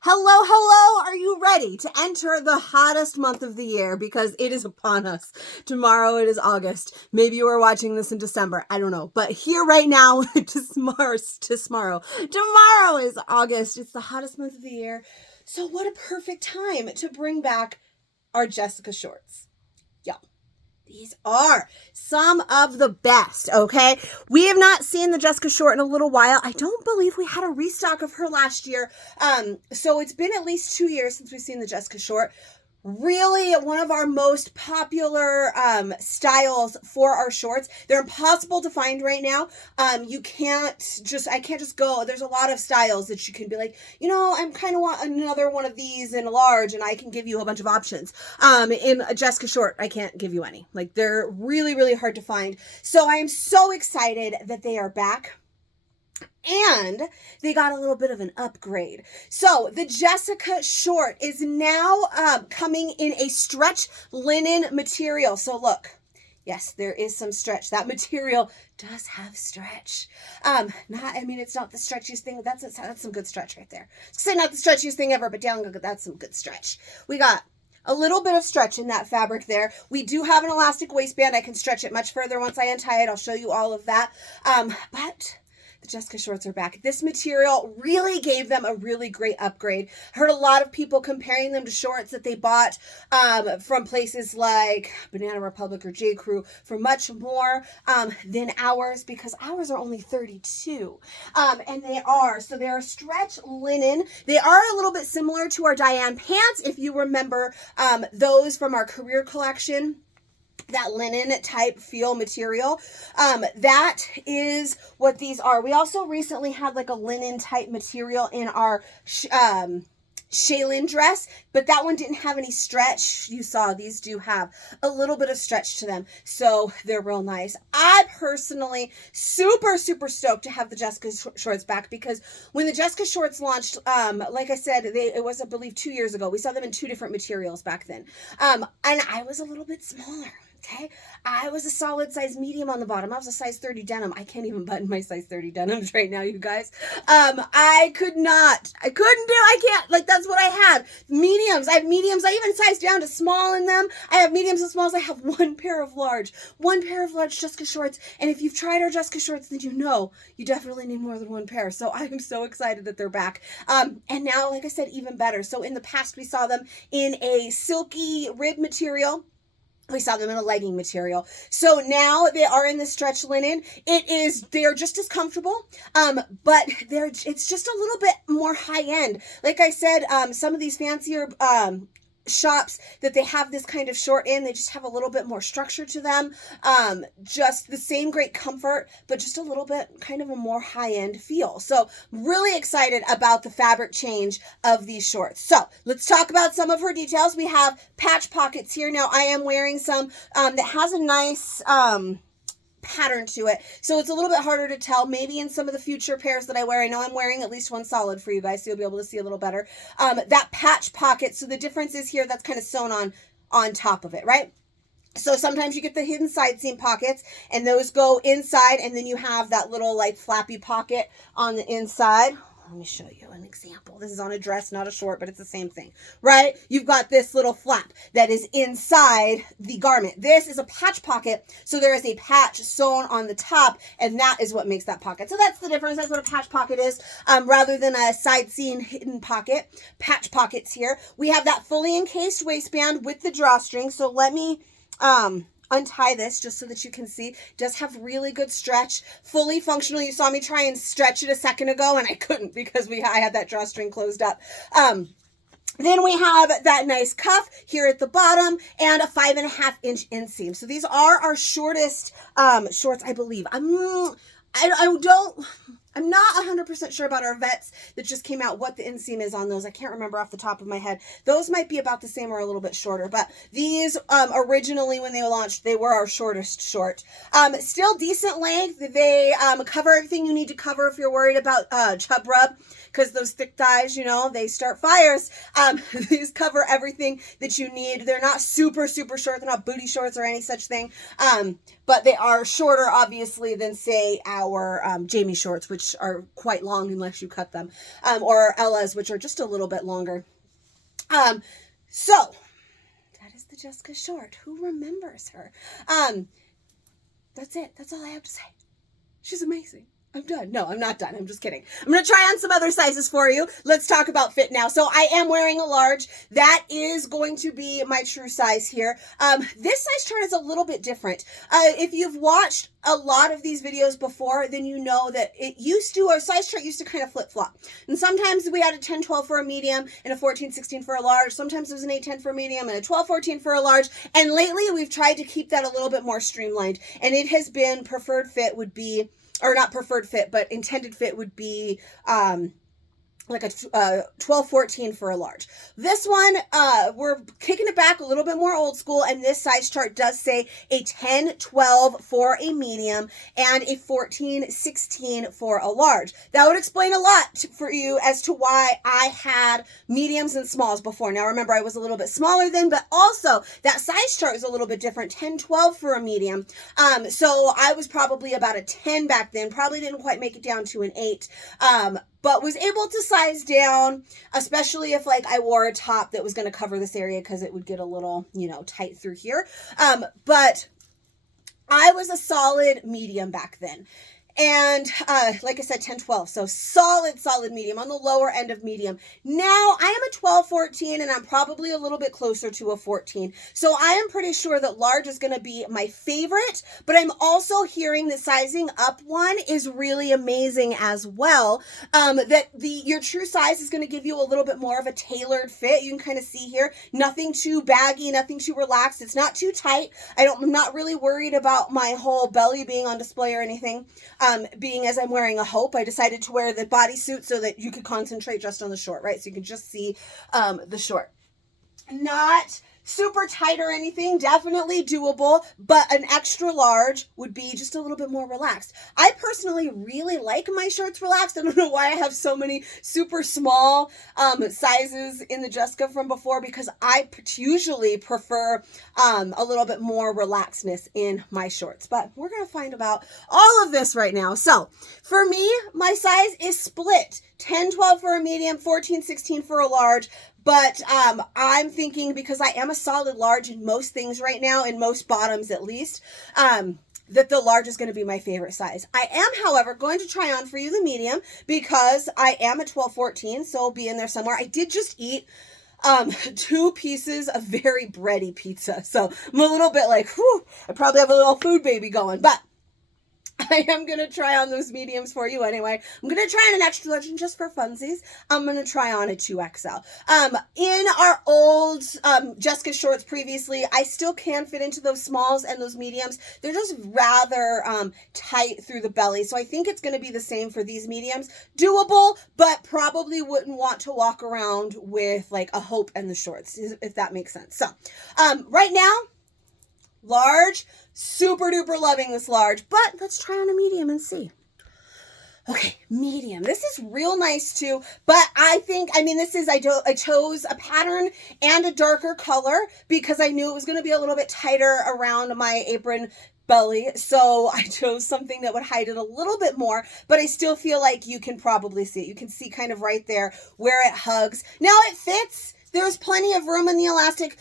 Hello, hello. Are you ready to enter the hottest month of the year? Because it is upon us. Tomorrow it is August. Maybe you are watching this in December. I don't know. But here right now, tomorrow is August. It's the hottest month of the year. So what a perfect time to bring back our Jessica shorts. Yeah. These are some of the best, okay? We have not seen the Jessica short in a little while. I don't believe we had a restock of her last year. So it's been at least 2 years since we've seen the Jessica short. Really one of our most popular styles for our shorts. They're impossible to find right now. I can't just go. There's a lot of styles that you can be like, I'm kind of want another one of these in a large, and I can give you a bunch of options. In a Jessica short, I can't give you any. Like, they're really, really hard to find. So I am so excited that they are back. And they got a little bit of an upgrade. So the Jessica short is now coming in a stretch linen material. So look, yes, there is some stretch. That material does have stretch. It's not the stretchiest thing. That's some good stretch right there. Say not the stretchiest thing ever, but that's some good stretch. We got a little bit of stretch in that fabric there. We do have an elastic waistband. I can stretch it much further once I untie it. I'll show you all of that. But the Jessica shorts are back. This material really gave them a really great upgrade. Heard a lot of people comparing them to shorts that they bought from places like Banana Republic or J. Crew for much more than ours, because ours are only 32. And they are stretch linen. They are a little bit similar to our Diane pants, if you remember those from our career collection. That linen type feel material. That is what these are. We also recently had like a linen type material in our Shaylin dress, but that one didn't have any stretch. You saw these do have a little bit of stretch to them, so they're real nice. I personally super stoked to have the Jessica shorts back, because when the Jessica shorts launched, like I said, it was, I believe, 2 years ago. We saw them in 2 different materials back then, and I was a little bit smaller. Okay, I was a solid size medium on the bottom. I was a size 30 denim. I can't even button my size 30 denims right now, you guys. I can't, like, that's what I had. Mediums. I have mediums. I even sized down to small in them. I have mediums and smalls. I have one pair of large Jessica shorts. And if you've tried our Jessica shorts, then you know you definitely need more than one pair. So I am so excited that they're back. And now, like I said, even better. So in the past, we saw them in a silky rib material. We saw them in a legging material. So now they are in the stretch linen. They're just as comfortable, but it's just a little bit more high end. Like I said, some of these fancier shops that they have this kind of short in, they just have a little bit more structure to them. Just the same great comfort, but just a little bit kind of a more high-end feel. So really excited about the fabric change of these shorts. So let's talk about some of her details. We have patch pockets here. Now I am wearing some that has a nice pattern to it, so it's a little bit harder to tell. Maybe in some of the future pairs that I wear, I know I'm wearing at least one solid for you guys, so you'll be able to see a little better. That patch pocket, so the difference is here, that's kind of sewn on top of it, right? So sometimes you get the hidden side seam pockets, and those go inside, and then you have that little like flappy pocket on the inside. Let me show you an example. This is on a dress, not a short, but it's the same thing, right? You've got this little flap that is inside the garment. This is a patch pocket, so there is a patch sewn on the top, and that is what makes that pocket. So that's the difference. That's what a patch pocket is, rather than a side seam hidden pocket. Patch pockets here. We have that fully encased waistband with the drawstring. So let me untie this just so that you can see. It does have really good stretch, fully functional. You saw me try and stretch it a second ago, and I couldn't because I had that drawstring closed up. Then we have that nice cuff here at the bottom and a 5.5 inch inseam. So these are our shortest shorts, I believe. I'm not 100% sure about our vets that just came out, what the inseam is on those. I can't remember off the top of my head. Those might be about the same or a little bit shorter, but these originally when they launched, they were our shortest short. Still decent length. They cover everything you need to cover if you're worried about chub rub, because those thick thighs, they start fires. These cover everything that you need. They're not super short. They're not booty shorts or any such thing. But they are shorter, obviously, than, say, our Jamie shorts, which which are quite long unless you cut them, or Ella's, which are just a little bit longer. So that is the Jessica short. Who remembers her? That's it. That's all I have to say. She's amazing. I'm done. No, I'm not done. I'm just kidding. I'm going to try on some other sizes for you. Let's talk about fit now. So I am wearing a large. That is going to be my true size here. This size chart is a little bit different. If you've watched a lot of these videos before, then you know that our size chart used to kind of flip-flop. And sometimes we had a 10-12 for a medium and a 14-16 for a large. Sometimes it was an 8-10 for a medium and a 12-14 for a large. And lately we've tried to keep that a little bit more streamlined. And it has been preferred fit would be, or not preferred fit, but intended fit would be like a 12-14 for a large. This one, we're kicking it back a little bit more old school, and this size chart does say a 10-12 for a medium and a 14-16 for a large. That would explain a lot for you as to why I had mediums and smalls before. Now remember, I was a little bit smaller then, but also that size chart is a little bit different. 10-12 for a medium. So I was probably about a 10 back then, probably didn't quite make it down to an 8. But was able to size down, especially if like I wore a top that was going to cover this area because it would get a little, tight through here. But I was a solid medium back then. And like I said, 10-12. So solid medium, on the lower end of medium. Now I am a 12-14 and I'm probably a little bit closer to a 14. So I am pretty sure that large is going to be my favorite, but I'm also hearing that sizing up one is really amazing as well. That your true size is going to give you a little bit more of a tailored fit. You can kind of see here, nothing too baggy, nothing too relaxed. It's not too tight. I'm not really worried about my whole belly being on display or anything. Being as I'm wearing a Hope, I decided to wear the bodysuit so that you could concentrate just on the short, right? So you can just see the short. Not super tight or anything, definitely doable, but an extra large would be just a little bit more relaxed. I personally really like my shirts relaxed. I don't know why I have so many super small sizes in the Jessica from before, because I usually prefer a little bit more relaxedness in my shorts. But we're going to find about all of this right now. So for me, my size is split. 10-12 for a medium, 14-16 for a large. But I'm thinking, because I am a solid large in most things right now, in most bottoms at least, that the large is going to be my favorite size. I am, however, going to try on for you the medium because I am a 12-14, so I'll be in there somewhere. I did just eat 2 pieces of very bready pizza, so I'm a little bit like, whew, I probably have a little food baby going, but I am going to try on those mediums for you anyway. I'm going to try on an extra large, and just for funsies, I'm going to try on a 2XL. In our old Jessica shorts previously, I still can fit into those smalls and those mediums. They're just rather tight through the belly. So I think it's going to be the same for these mediums. Doable, but probably wouldn't want to walk around with like a Hope and the shorts, if that makes sense. So right now, large, super duper loving this large, but let's try on a medium and see. Okay, medium. This is real nice too, but I chose a pattern and a darker color because I knew it was going to be a little bit tighter around my apron belly, so I chose something that would hide it a little bit more, but I still feel like you can probably see it. You can see kind of right there where it hugs. Now it fits. There's plenty of room in the elastic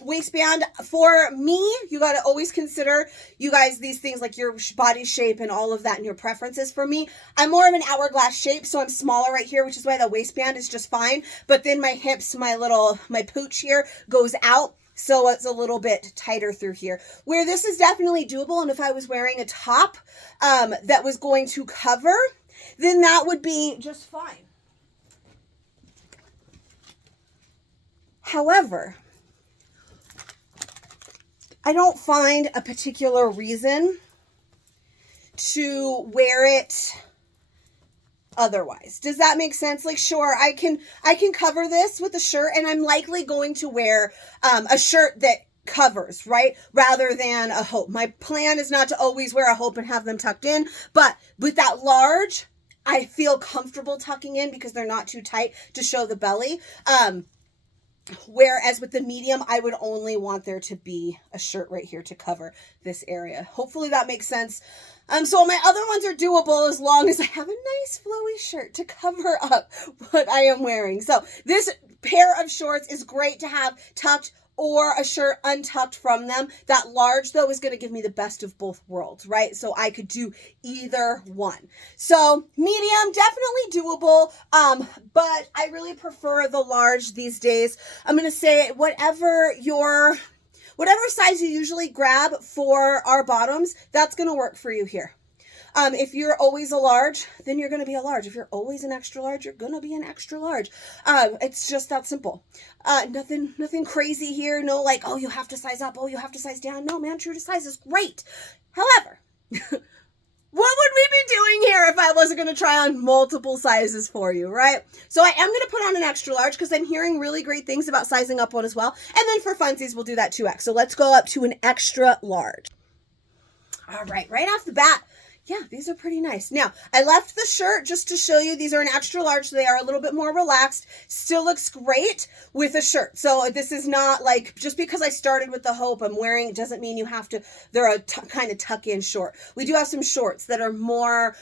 waistband. For me, you got to always consider, you guys, these things like your body shape and all of that and your preferences. For me, I'm more of an hourglass shape, so I'm smaller right here, which is why the waistband is just fine. But then my hips, my pooch here goes out, so it's a little bit tighter through here. Where this is definitely doable, and if I was wearing a top that was going to cover, then that would be just fine. However, I don't find a particular reason to wear it otherwise. Does that make sense? Like, sure, I can cover this with a shirt, and I'm likely going to wear a shirt that covers, right? Rather than a Hope. My plan is not to always wear a Hope and have them tucked in, but with that large, I feel comfortable tucking in because they're not too tight to show the belly. Whereas with the medium, I would only want there to be a shirt right here to cover this area. Hopefully that makes sense. So my other ones are doable as long as I have a nice flowy shirt to cover up what I am wearing. So this pair of shorts is great to have tucked or a shirt untucked from them. That large though is going to give me the best of both worlds, right? So I could do either one. So medium, definitely doable. But I really prefer the large these days. I'm going to say whatever size you usually grab for our bottoms, that's going to work for you here. If you're always a large, then you're going to be a large. If you're always an extra large, you're going to be an extra large. It's just that simple. Nothing crazy here. No, like, oh, you have to size up. Oh, you have to size down. No, man, true to size is great. However, what would we be doing here if I wasn't going to try on multiple sizes for you, right? So I am going to put on an extra large because I'm hearing really great things about sizing up one as well. And then for funsies, we'll do that 2X. So let's go up to an extra large. All right off the bat. Yeah, these are pretty nice. Now, I left the shirt just to show you. These are an extra large, so they are a little bit more relaxed. Still looks great with a shirt. So this is not like, just because I started with the hope I'm wearing, it doesn't mean you have to, they're a kind of tuck-in short. We do have some shorts that are more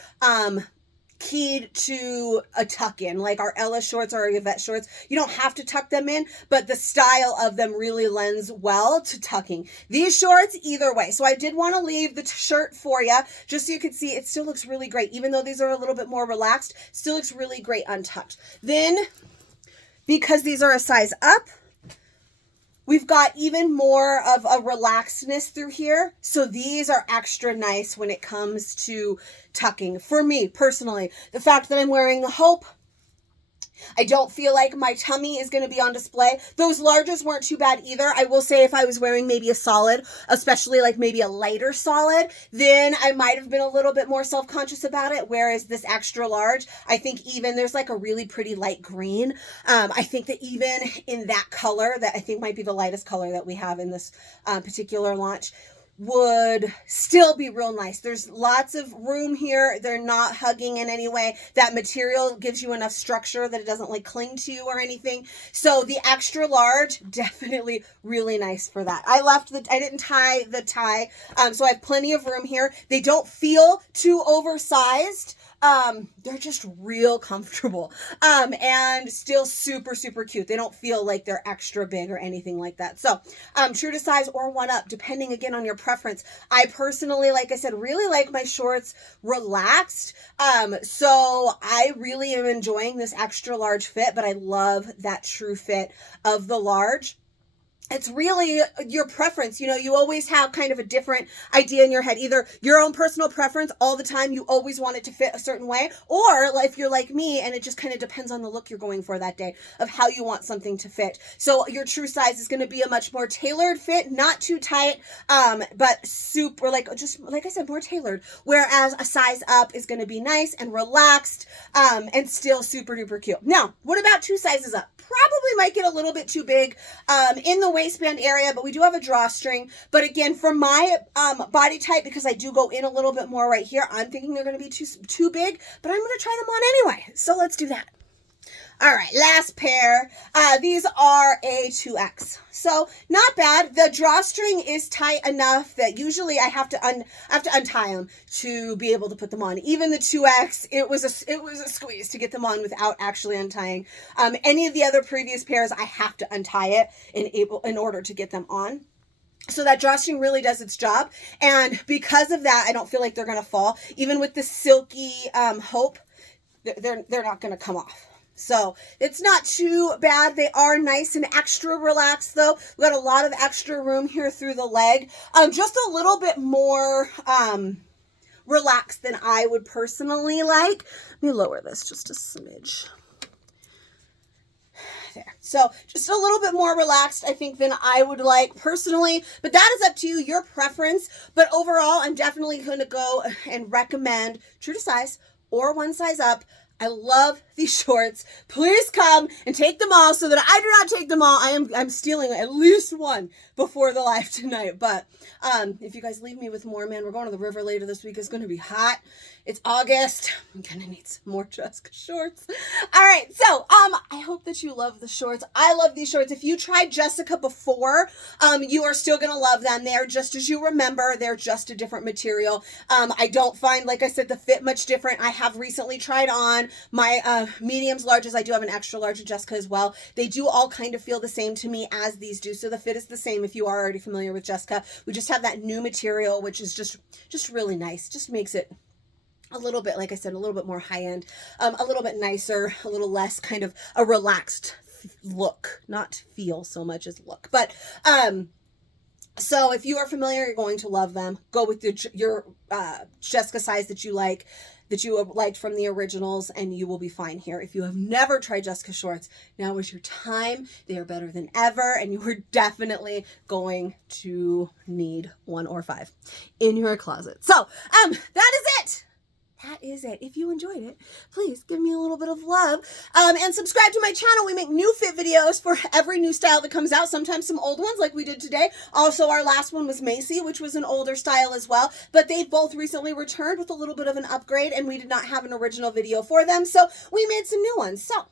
keyed to a tuck-in, like our Ella shorts or our Yvette shorts. You don't have to tuck them in, but the style of them really lends well to tucking. These shorts, either way. So I did want to leave the shirt for you, just so you could see it still looks really great. Even though these are a little bit more relaxed, still looks really great untucked. Then, because these are a size up, we've got even more of a relaxedness through here. So these are extra nice when it comes to tucking. For me, personally, the fact that I'm wearing the Hope, I don't feel like my tummy is going to be on display. Those larges weren't too bad either. I will say if I was wearing maybe a solid, especially like maybe a lighter solid, then I might have been a little bit more self-conscious about it. Whereas this extra large, I think even there's like a really pretty light green. I think that even in that color, that I think might be the lightest color that we have in this particular launch, would still be real nice. There's lots of room here. They're not hugging in any way. That material gives you enough structure that it doesn't like cling to you or anything. So the extra large, definitely really nice for that. I didn't tie the tie. So I have plenty of room here. They don't feel too oversized. They're just real comfortable, and still super, super cute. They don't feel like they're extra big or anything like that. So, true to size or 1-up, depending again on your preference. I personally, like I said, really like my shorts relaxed. So I really am enjoying this extra large fit, but I love that true fit of the large. It's really your preference. You know, you always have kind of a different idea in your head, either your own personal preference all the time. You always want it to fit a certain way, or if you're like me and it just kind of depends on the look you're going for that day of how you want something to fit. So your true size is going to be a much more tailored fit, not too tight, but super just like I said, more tailored. Whereas a size up is going to be nice and relaxed, and still super duper cute. Now, what about 2 sizes up? Probably might get a little bit too big in the waistband area, but we do have a drawstring. But again, for my body type, because I do go in a little bit more right here, I'm thinking they're going to be too big, but I'm going to try them on anyway. So let's do that. All right, last pair. These are a 2X. So not bad. The drawstring is tight enough that usually I have to untie them to be able to put them on. Even the 2X, it was a squeeze to get them on without actually untying. Any of the other previous pairs, I have to untie it in order to get them on. So that drawstring really does its job. And because of that, I don't feel like they're going to fall. Even with the silky Hope, they're not going to come off. So it's not too bad. They are nice and extra relaxed though. We've got a lot of extra room here through the leg. Just a little bit more relaxed than I would personally like. Let me lower this just a smidge. There. So just a little bit more relaxed, I think, than I would like personally, but that is up to you, your preference. But overall, I'm definitely going to go and recommend true to size or 1 size up. I love these shorts. Please come and take them all so that I do not take them all. I'm stealing at least one before the live tonight. But if you guys leave me with more, man, we're going to the river later this week. It's going to be hot. It's August. I'm going to need some more Jessica shorts. All right. So I hope that that you love the shorts. I love these shorts. If you tried Jessica before, you are still going to love them. They're just as you remember. They're just a different material. I don't find, like I said, the fit much different. I have recently tried on my mediums, larges. I do have an extra large of Jessica as well. They do all kind of feel the same to me as these do. So the fit is the same if you are already familiar with Jessica. We just have that new material, which is just really nice. Just makes it a little bit, like I said, a little bit more high-end, a little bit nicer, a little less kind of a relaxed look, not feel so much as look. But so if you are familiar, you're going to love them. Go with your Jessica size that you like, that you liked from the originals, and you will be fine here. If you have never tried Jessica shorts, now is your time. They are better than ever, and you are definitely going to need 1 or 5 in your closet. So that is it. That is it. If you enjoyed it, please give me a little bit of love and subscribe to my channel. We make new fit videos for every new style that comes out, sometimes some old ones like we did today. Also, our last one was Macy, which was an older style as well, but they both recently returned with a little bit of an upgrade, and we did not have an original video for them, so we made some new ones. So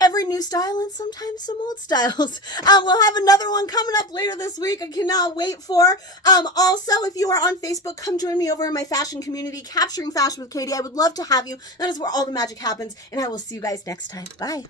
every new style and sometimes some old styles. We'll have another one coming up later this week. I cannot wait for. Also, if you are on Facebook, come join me over in my fashion community, Capturing Fashion with Katie. I would love to have you. That is where all the magic happens, and I will see you guys next time. Bye.